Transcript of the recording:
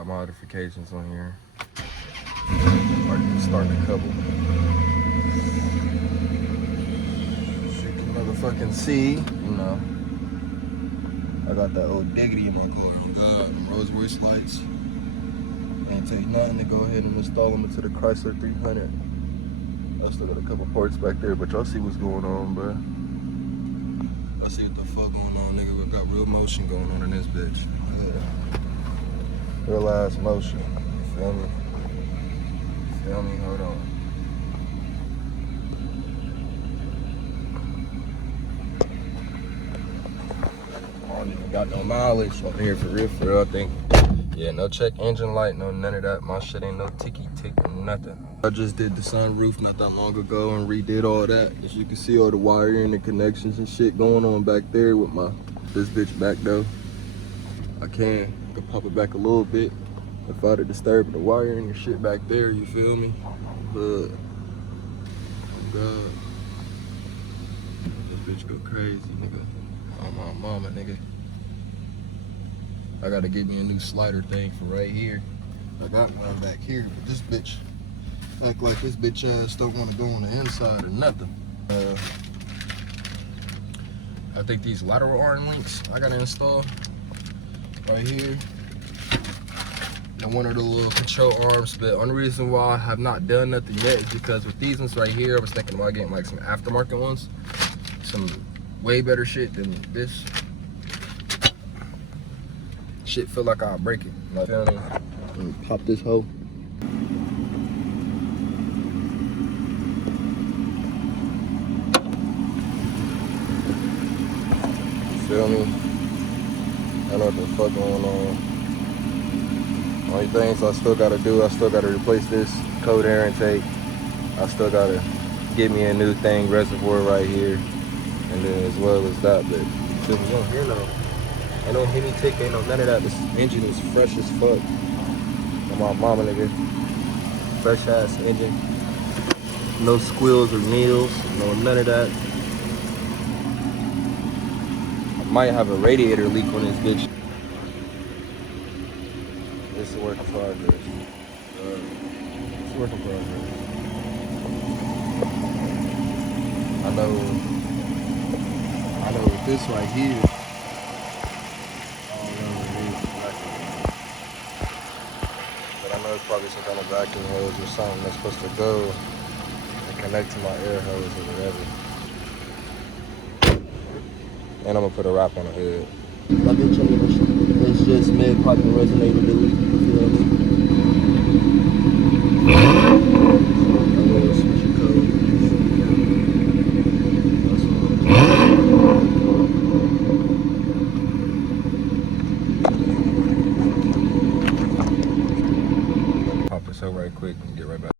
got modifications on here. Already starting a couple. As you can motherfucking see, you know, I got that old diggity in my car. Oh God, them Rolls Royce lights. Ain't take nothing to go ahead and install them into the Chrysler 300. I still got a couple parts back there, but y'all see what's going on, bro. Y'all see what the fuck going on, nigga. We got real motion going on in this bitch. Yeah. Real ass motion. You feel me? Feel me? Hold on. I don't even got no mileage on here for real, I think. Yeah, no check engine light, no none of that. My shit ain't no ticky tick, nothing. I just did the sunroof not that long ago and redid all that. As you can see, all the wiring and connections and shit going on back there with this bitch back though. I can pop it back a little bit if I'd have disturbed the wiring and shit back there, you feel me? But, oh God. This bitch go crazy, nigga. Oh my mama, nigga. I gotta get me a new slider thing for right here. I got one back here, but this bitch act like this bitch ass don't want to go on the inside or nothing. I think these lateral arm links I gotta install right here. And one of the little control arms, but only reason why I have not done nothing yet is because with these ones right here, I was thinking about getting like some aftermarket ones. Some way better shit than this. Shit feel like I'll break it. Like, feel me? Let me pop this hoe. Feel me? I know what the fuck going on. Only things I still gotta do, I still gotta replace this cold air intake. I still gotta get me a new thing, reservoir right here. And then as well as that, but you don't hear no. Ain't no Hemi tick, ain't no none of that. This engine is fresh as fuck. I'm my mama, nigga. Fresh ass engine. No squeals or needles, no none of that. I might have a radiator leak on this bitch. It's a work in progress. It's a work in progress. I know with this right here, but I know it's probably some kind of vacuum hose or something that's supposed to go and connect to my air hose or whatever. And I'm gonna put a wrap on the hood. My bitch, it's just mid-pocket resonator delete, you feel me?